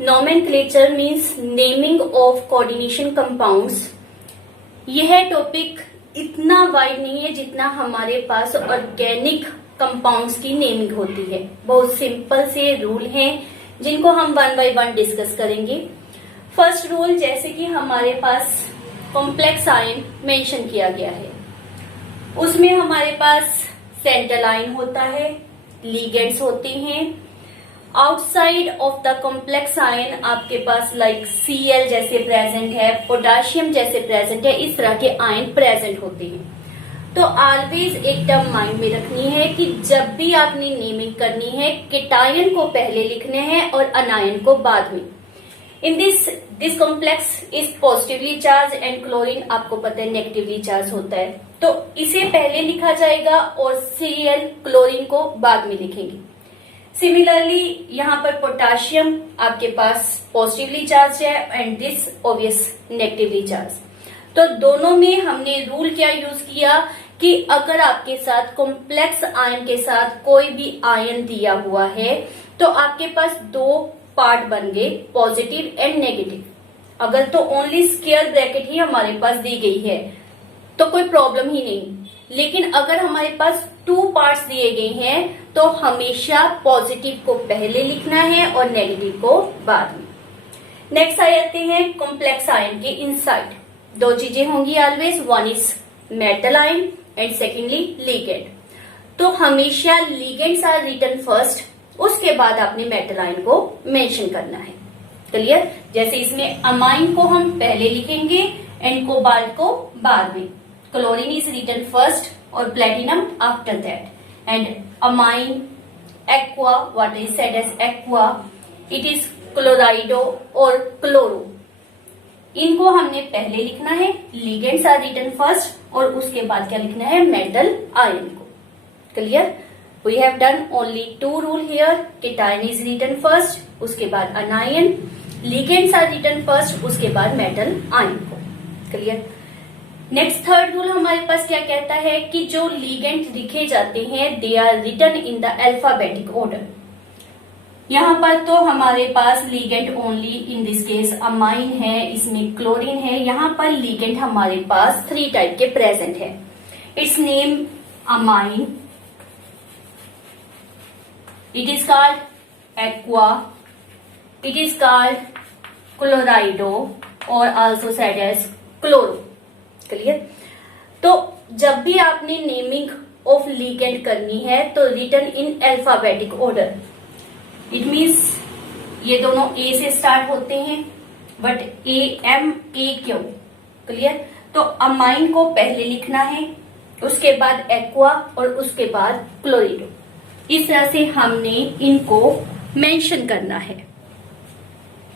Nomenclature means naming of coordination compounds. यह topic इतना wide नहीं है जितना हमारे पास ऑर्गेनिक कंपाउंड्स की नेमिंग होती है। बहुत सिंपल से रूल हैं जिनको हम वन बाय वन डिस्कस करेंगे। फर्स्ट रूल, जैसे कि हमारे पास कॉम्प्लेक्स आयन मेंशन किया गया है, उसमें हमारे पास सेंट्रल आयन होता है, लिगेंड्स होते हैं। Outside of the complex ion आपके पास लाइक Cl जैसे प्रेजेंट है, पोटाशियम जैसे प्रेजेंट है, इस तरह के आयन प्रेजेंट होते हैं। तो ऑलवेज एक टर्म माइंड में रखनी है कि जब भी आपने नेमिंग करनी है, केटायन को पहले लिखने हैं और अनायन को बाद में। In this complex is positively charge and chlorine आपको पता है नेगेटिवली चार्ज होता है, तो इसे पहले लिखा जाएगा और Cl क्लोरीन को बाद में लिखेंगे। सिमिलरली यहाँ पर पोटाशियम आपके पास पॉजिटिवली चार्ज है and this obvious negatively charge. तो दोनों में हमने रूल क्या यूज किया कि अगर आपके साथ कॉम्प्लेक्स आयन के साथ कोई भी आयन दिया हुआ है तो आपके पास दो पार्ट बन गए, पॉजिटिव एंड नेगेटिव। अगर तो ओनली स्क्वायर ब्रैकेट ही हमारे पास दी गई है तो कोई प्रॉब्लम ही नहीं, लेकिन अगर हमारे पास टू पार्ट्स दिए गए हैं तो हमेशा पॉजिटिव को पहले लिखना है और नेगेटिव को बाद में। नेक्स्ट आ जाते हैं कॉम्प्लेक्स आयन के इनसाइड। दो चीजें होंगी always, one is metal ion and secondly ligand. तो हमेशा लिगेंड्स आर रिटन फर्स्ट, उसके बाद आपने मेटल आयन को मेंशन करना है। क्लियर? जैसे इसमें अमाइन को हम पहले लिखेंगे एंड कोबाल्ट को बाद में। क्लोरीन इज रिटन फर्स्ट और platinum after that, and amine aqua, what is said as aqua, it is chlorido और क्लोरो। इनको हमने पहले लिखना है, लिगेंड्स आर रिटन फर्स्ट, और उसके बाद क्या लिखना है, मेटल आयन को। Clear? We have done only two rule here, cation is written first, उसके बाद anion, ligands are written first, उसके बाद मेटल आयन को। क्लियर? नेक्स्ट थर्ड रूल हमारे पास क्या कहता है कि जो लिगेंड लिखे जाते हैं they are written in the alphabetic order. यहाँ पर तो हमारे पास ligand only in this case amine है, इसमें क्लोरीन है। यहाँ पर लिगेंड हमारे पास थ्री टाइप के प्रेजेंट है। It's name amine, it is called aqua, it is called chlorido और also said as chloro. Clear? तो जब भी आपने नेमिंग ऑफ लिगेंड करनी है तो written in alphabetical order. It means ये दोनों ए से स्टार्ट होते हैं, बट A क्यों? क्लियर? तो अमाइन को पहले लिखना है, उसके बाद एक्वा और उसके बाद क्लोरिडो। इस तरह से हमने इनको मेंशन करना है।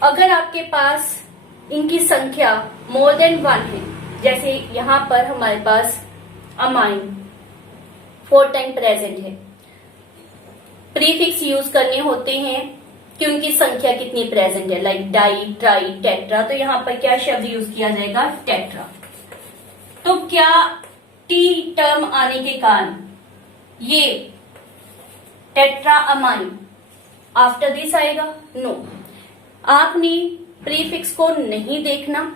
अगर आपके पास इनकी संख्या मोर देन 1 है, जैसे यहाँ पर हमारे पास अमाइन 4 टाइम प्रेजेंट है, प्रीफिक्स यूज करने होते हैं कि उनकी संख्या कितनी प्रेजेंट है, लाइक डाई, ट्राई, टेट्रा। तो यहाँ पर क्या शब्द यूज किया जाएगा, टेट्रा। तो क्या टी टर्म आने के कारण ये टेट्रा अमाइन आफ्टर दिस आएगा? नो, आपने प्रीफिक्स को नहीं देखना।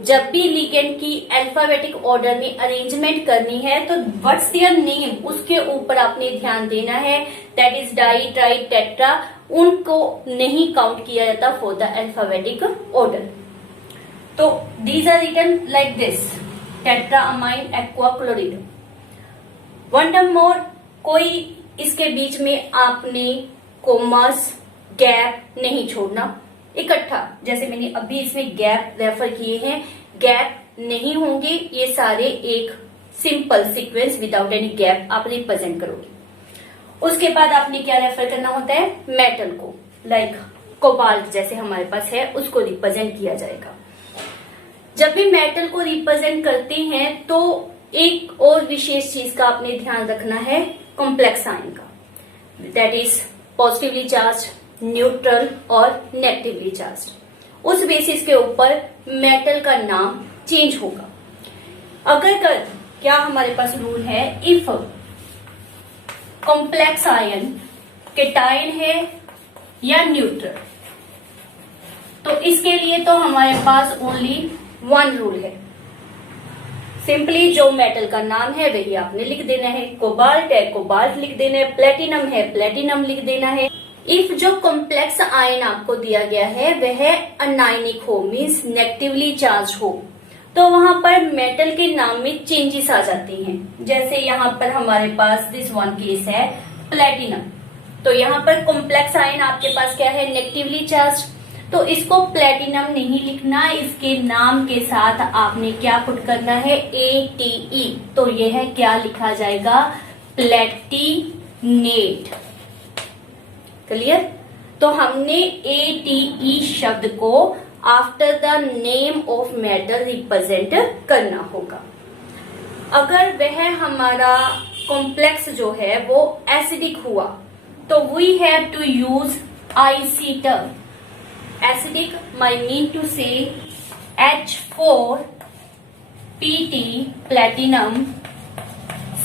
जब भी लिगेंड की अल्फाबेटिक ऑर्डर में अरेंजमेंट करनी है तो व्हाट्स देयर नेम, उसके ऊपर आपने ध्यान देना है। That is di, tri, tetra, उनको नहीं काउंट किया जाता फॉर द अल्फाबेटिक ऑर्डर। तो these are written like this, tetra amine aqua chlorido. One term more, कोई इसके बीच में आपने कोमास, गैप नहीं छोड़ना इकट्ठा। जैसे मैंने अभी इसमें गैप रेफर किए हैं, गैप नहीं होंगे, ये सारे एक simple sequence without any gap आप रिप्रेजेंट करोगे। उसके बाद आपने क्या रेफर करना होता है, मेटल को, लाइक कोबाल्ट जैसे हमारे पास है उसको रिप्रेजेंट किया जाएगा। जब भी मेटल को रिप्रेजेंट करते हैं तो एक और विशेष चीज का आपने ध्यान रखना है, कॉम्प्लेक्स आयन का, that is positively charge, neutral और नेगेटिवली चार्ज। उस बेसिस के ऊपर मेटल का नाम चेंज होगा। अगर क्या हमारे पास रूल है, इफ कॉम्प्लेक्स आयन केटायन है या न्यूट्रल, तो इसके लिए तो हमारे पास ओनली वन रूल है, सिंपली जो मेटल का नाम है वही आपने लिख देना है। कोबाल्ट है कोबाल्ट लिख देना है, प्लेटिनम है प्लेटिनम लिख देना है। इफ जो कॉम्प्लेक्स आयन आपको दिया गया है वह अनायनिक हो, मीन्स नेगेटिवली चार्ज हो, तो वहां पर मेटल के नाम में चेंजेस आ जाती हैं। जैसे यहाँ पर हमारे पास दिस वन केस है प्लेटिनम, तो यहाँ पर कॉम्प्लेक्स आयन आपके पास क्या है, नेगेटिवली चार्ज, तो इसको प्लेटिनम नहीं लिखना, इसके नाम के साथ आपने क्या पुट करना है, ATE, तो यह क्या लिखा जाएगा, प्लेटिनेट। क्लियर? तो हमने ATE शब्द को after the name of metal represent करना होगा। अगर वह हमारा कॉम्प्लेक्स जो है वो एसिडिक हुआ तो we have to use IC term. Acidic might mean to say H4 PT platinum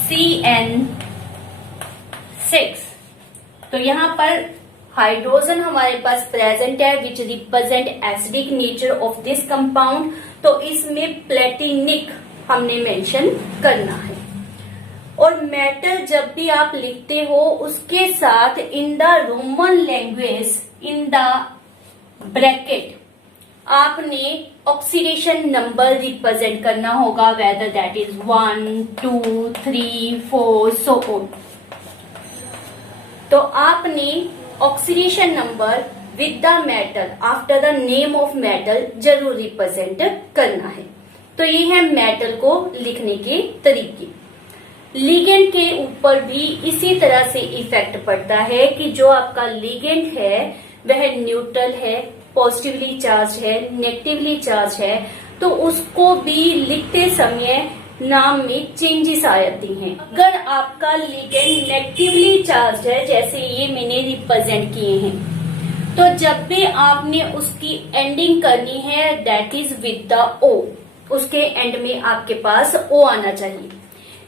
CN6। तो यहाँ पर हाइड्रोजन हमारे पास प्रेजेंट है which represent acidic nature of this compound, तो इसमें प्लेटिनिक हमने मेंशन करना है। और मेटल जब भी आप लिखते हो उसके साथ in the Roman language in the bracket आपने ऑक्सीडेशन नंबर रिप्रेजेंट करना होगा, whether that is 1 2 3 4 so on. तो आपने oxidation number with the metal after the name of metal जरूर रिप्रेजेंट करना है। तो ये है मेटल को लिखने के तरीके। लिगेंड के ऊपर भी इसी तरह से इफेक्ट पड़ता है कि जो आपका लिगेंड है वह न्यूट्रल है, पॉजिटिवली चार्ज है, नेगेटिवली चार्ज है, तो उसको भी लिखते समय नाम में चेंजेस आ जाती हैं। अगर आपका लिगेंड नेगेटिवली चार्ज है, जैसे ये मैंने रिप्रेजेंट किए हैं, तो जब भी आपने उसकी एंडिंग करनी है that is with the O, उसके एंड में आपके पास O आना चाहिए।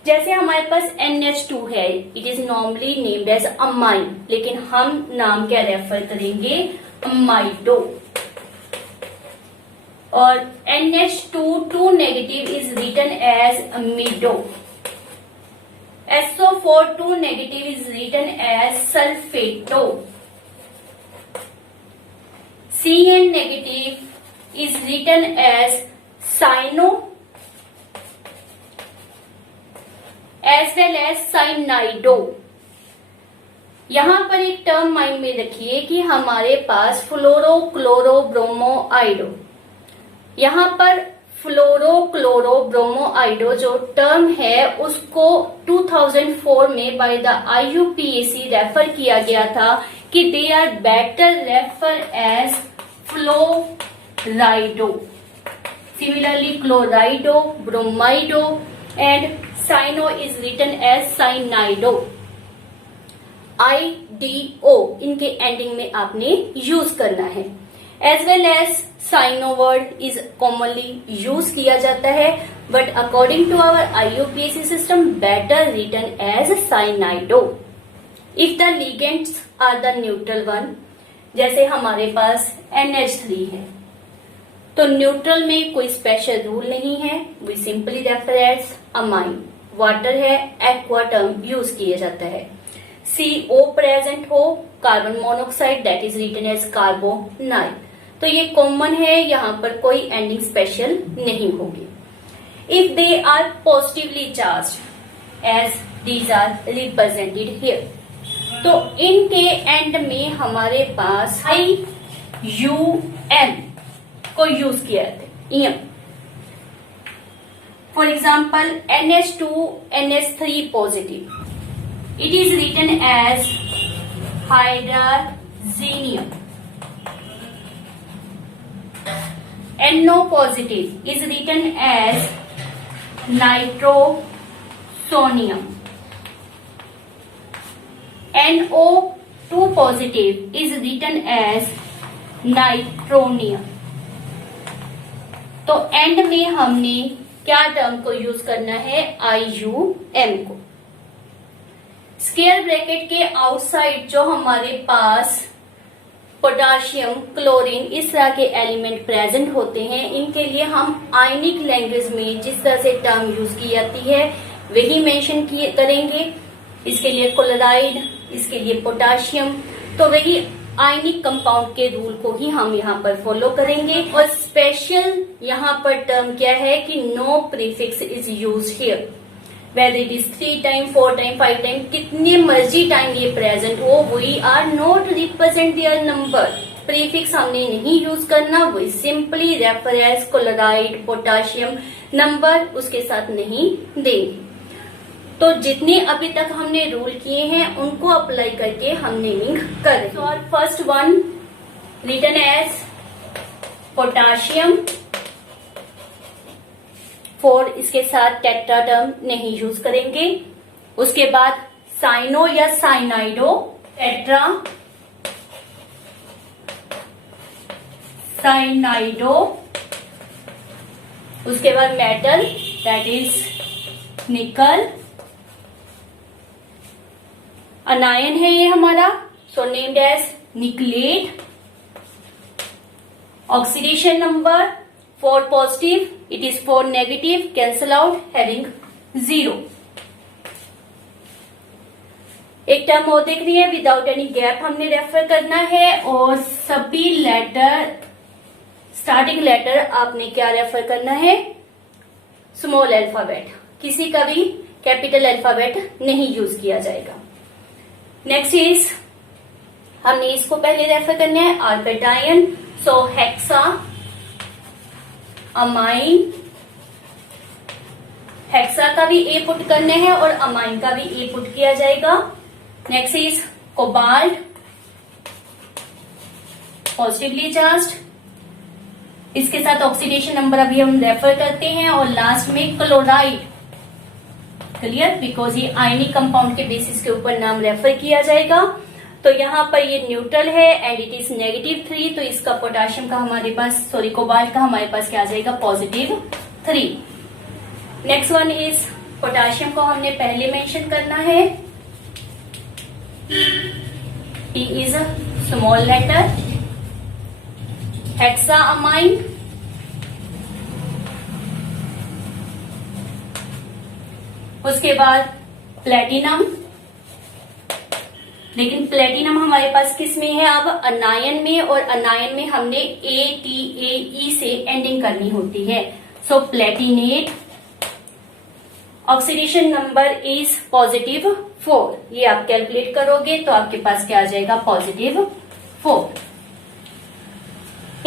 जैसे हमारे पास NH2 है, it is normally named as amine, लेकिन हम नाम क्या रेफर करेंगे, अमाइडो। और NH2 negative is written as amido. SO4 negative is written as sulphato. CN negative is written as cyano as well as cyanido. यहां पर एक टर्म माइंड में रखिए कि हमारे पास फ्लोरो क्लोरो ब्रोमो आइडो, यहां पर फ्लोरो क्लोरो ब्रोमो आइडो जो टर्म है उसको 2004 में बाय द IUPAC रेफर किया गया था कि they are better refer as fluorido. Similarly chlorido, bromido and cyano is written as cyanido. IDO इनके एंडिंग में आपने यूज करना है। As well as cyano word is commonly use किया जाता है, but according to our IUPAC system better written as cyanido. If the ligands are the neutral one, जैसे हमारे पास NH3 है, तो न्यूट्रल में कोई स्पेशल रूल नहीं है, we simply refer as amine. Water है, एक्वा टर्म यूज किया जाता है। CO प्रेजेंट हो, carbon monoxide that is written as carbonyl, तो ये कॉमन है, यहाँ पर कोई एंडिंग स्पेशल नहीं होगी। If they are positively charge as these are represented here, तो इनके एंड में हमारे पास IUM को यूज किया जाता है। For example NH2 NH3 positive, it is written as hydrazinium. NO positive is written as nitrosonium. NO2 positive is written as nitronium. तो and में हमने क्या टर्म को यूज करना है, IUM को। स्क्वायर ब्रैकेट के आउटसाइड जो हमारे पास पोटाशियम, क्लोरीन, इस तरह के एलिमेंट प्रेजेंट होते हैं, इनके लिए हम आयनिक लैंग्वेज में जिस तरह से टर्म यूज की जाती है वही मेंशन करेंगे। इसके लिए क्लोराइड, इसके लिए पोटाशियम, तो वही आयनिक कंपाउंड के रूल को ही हम यहाँ पर फॉलो करेंगे। और स्पेशल यहाँ पर टर्म क्या है कि no prefix is used here, whether it is 3 time, 4 time, 5 time, कितने मर्जी टाइम ये प्रेजेंट हो, we are not represent their number. Prefix हमने नहीं यूज करना, we simply refer as chloride, potassium, number उसके साथ नहीं देंगे। तो जितने अभी तक हमने रूल किए हैं उनको अप्लाई करके हम नेमिंग करें। तो first one written as potassium, four इसके साथ टेट्रा टर्म नहीं यूज करेंगे। उसके बाद साइनो या साइनाइडो, टेट्रा, साइनाइडो। उसके बाद मेटल, दैट इज निकल, अनायन है ये हमारा, so named as nickelate. Oxidation number 4 positive, it is 4 negative, cancel out having 0। एक टर्म और देख रही है, विदाउट एनी गैप हमने रेफर करना है और सभी लेटर, स्टार्टिंग लेटर आपने क्या रेफर करना है, स्मॉल अल्फाबेट, किसी का भी कैपिटल अल्फाबेट नहीं यूज किया जाएगा। नेक्स्ट इज, हमने इसको पहले रेफर करना है आर्केटायन, सो हेक्सा अमाइन, हेक्सा का भी ए पुट करने हैं और अमाइन का भी ए पुट किया जाएगा। Next is cobalt, positively charged, इसके साथ ऑक्सीडेशन नंबर अभी हम रेफर करते हैं। और लास्ट में क्लोराइड, क्लियर, बिकॉज ये आयनिक कंपाउंड के बेसिस के ऊपर नाम रेफर किया जाएगा। तो यहाँ पर ये न्यूट्रल है एंड इट इज -3, तो इसका पोटाशियम का हमारे पास, सॉरी कोबाल्ट का हमारे पास क्या आ जाएगा, +3। नेक्स्ट वन इज, पोटाशियम को हमने पहले मेंशन करना है, P is small letter, hexa amine, उसके बाद प्लेटिनम, लेकिन प्लेटिनम हमारे पास किस में है, अब अनायन में, और अनायन में हमने ATAE से एंडिंग करनी होती है, सो प्लेटिनेट। ऑक्सीडेशन नंबर इज +4, ये आप कैलकुलेट करोगे तो आपके पास क्या आ जाएगा, +4।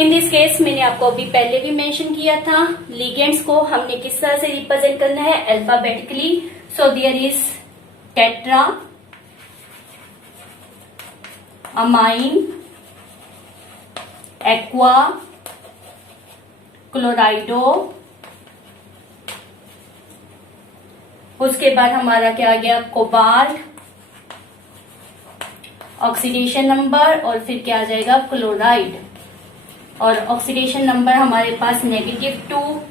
इन दिस केस मैंने आपको अभी पहले भी मेंशन किया था, लिगेंड्स को हमने किस तरह से रिप्रेजेंट करना है, alphabetically, so there is tetra, amine, aqua, chlorido, उसके बाद हमारा क्या आ गया, कोबाल्ट, ऑक्सीडेशन नंबर, और फिर क्या आ जाएगा, क्लोराइड, और ऑक्सीडेशन नंबर हमारे पास -2,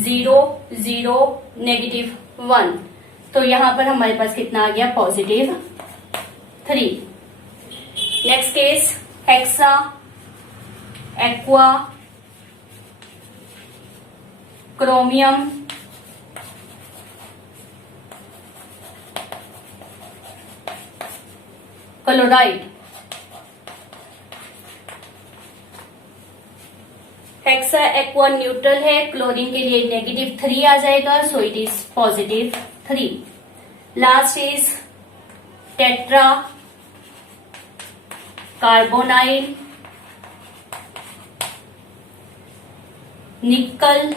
0, 0, -1, तो यहां पर हमारे पास कितना आ गया, +3। Next case, hexa, aqua, chromium, chloride. Hexa aqua neutral है, क्लोरीन के लिए -3 आ जाएगा, so it is +3। Last is tetra carbonyl, निकल,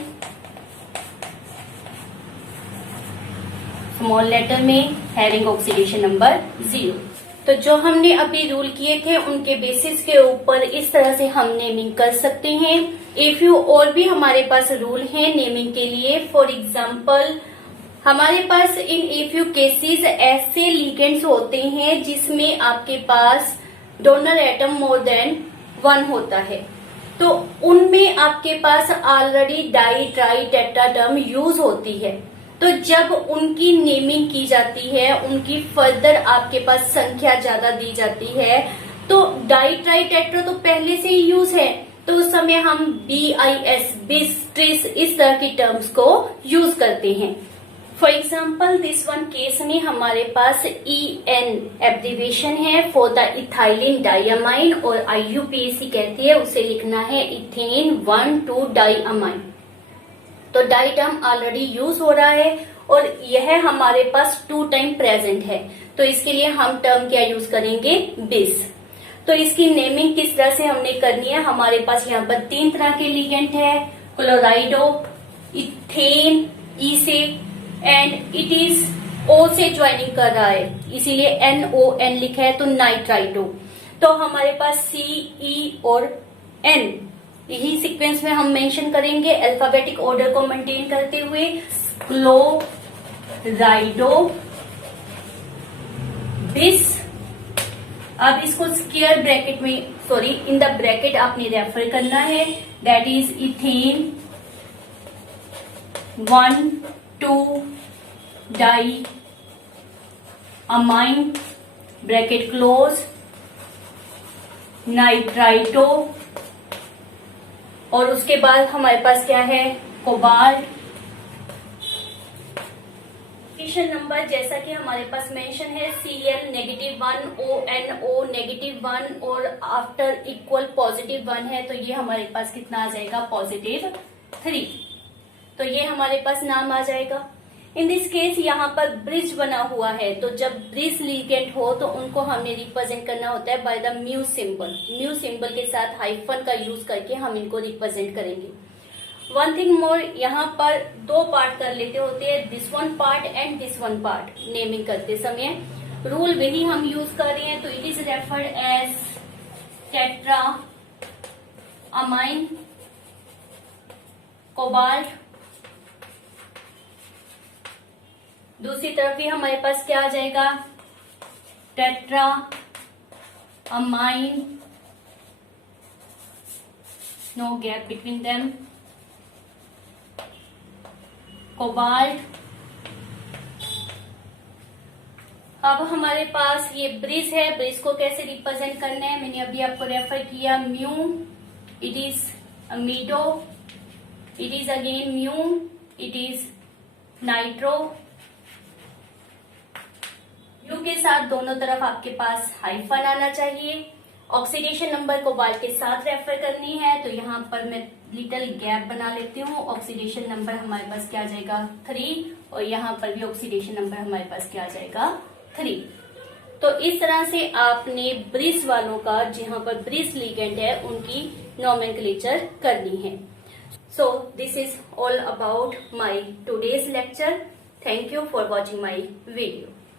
स्मॉल लेटर में, हैविंग ऑक्सीडेशन नंबर 0। तो जो हमने अभी रूल किए थे उनके बेसिस के ऊपर इस तरह से हम नेमिंग कर सकते हैं। इफ यू और भी हमारे पास रूल हैं नेमिंग के लिए, फॉर एग्जाम्पल हमारे पास इन इफ यू केसेस ऐसे लिगेंड्स होते हैं जिसमें आपके पास डोनर एटम मोर देन 1 होता है, तो उनमें आपके पास already di tri tetra term use होती है। तो जब उनकी नेमिंग की जाती है, उनकी फर्दर आपके पास संख्या ज्यादा दी जाती है, तो डाइट्राइटेट्रा तो पहले से ही यूज है, तो उस समय हम BIS, बिस, ट्रिस, इस तरह की टर्म्स को यूज करते हैं। For example this one case में हमारे पास EN एब्रीवेशन है फॉर द इथाइलिन डाइअमाइन, और IUPAC कहती है उसे लिखना है इथेन 1,2-डाइअमाइन। तो डाई टर्म ऑलरेडी यूज हो रहा है और यह हमारे पास 2 टाइम प्रेजेंट है, तो इसके लिए हम टर्म क्या यूज करेंगे, बिस। तो इसकी नेमिंग किस तरह से हमने करनी है, हमारे पास यहाँ पर 3 तरह के लिगेंड है, क्लोराइडो, इथेन, ई से, एंड इट इज O से ज्वाइनिंग कर रहा है, इसीलिए NON लिखा है, तो नाइट्राइडो। तो हमारे पास C, E और N यही सीक्वेंस में हम मेंशन करेंगे अल्फाबेटिक ऑर्डर को मेंटेन करते हुए। क्लोराइडो, बिस। अब इसको स्क्वायर ब्रैकेट में, सॉरी इन द ब्रैकेट आपने रेफर करना है, दैट इज इथेन 1,2-डाइअमाइन, ब्रैकेट क्लोज, नाइट्राइटो, और उसके बाद हमारे पास क्या है, कोबाल्ट। नंबर जैसा कि हमारे पास मेंशन है Cl -1, ONO -1 और आफ्टर इक्वल +1 है, तो ये हमारे पास कितना आ जाएगा, +3। तो ये हमारे पास नाम आ जाएगा। इन दिस केस यहाँ पर ब्रिज बना हुआ है, तो जब ब्रिज लिगेंड हो तो उनको हमें रिप्रेजेंट करना होता है by the mu symbol. Mu symbol के साथ हाइफन का यूज करके हम इनको रिप्रेजेंट करेंगे। वन थिंग मोर, यहाँ पर 2 पार्ट कर लेते होते हैं, this one part and this one part, naming करते समय रूल वही हम यूज कर रहे हैं, तो it is referred as tetra amine cobalt. दूसरी तरफ भी हमारे पास क्या आ जाएगा, tetra amine, no gap between them, cobalt. अब हमारे पास ये ब्रिज है, ब्रिज को कैसे रिप्रेजेंट करना है मैंने अभी आपको रेफर किया, mu, it is amido, it is again mu, it is nitro. Mu के साथ दोनों तरफ आपके पास हाइफन आना चाहिए। ऑक्सीडेशन नंबर कोबाल्ट के साथ रेफर करनी है, तो यहाँ पर मैं लिटिल गैप बना लेती हूँ। ऑक्सीडेशन नंबर हमारे पास क्या आ जाएगा, 3, और यहाँ पर भी ऑक्सीडेशन नंबर हमारे पास क्या आ जाएगा, 3। तो इस तरह से आपने ब्रिज वालों का, जहाँ पर ब्रिज लिगेंड है, उनकी नोमेनक्लेचर करनी है। So this is all about my today's lecture. Thank you for watching my video.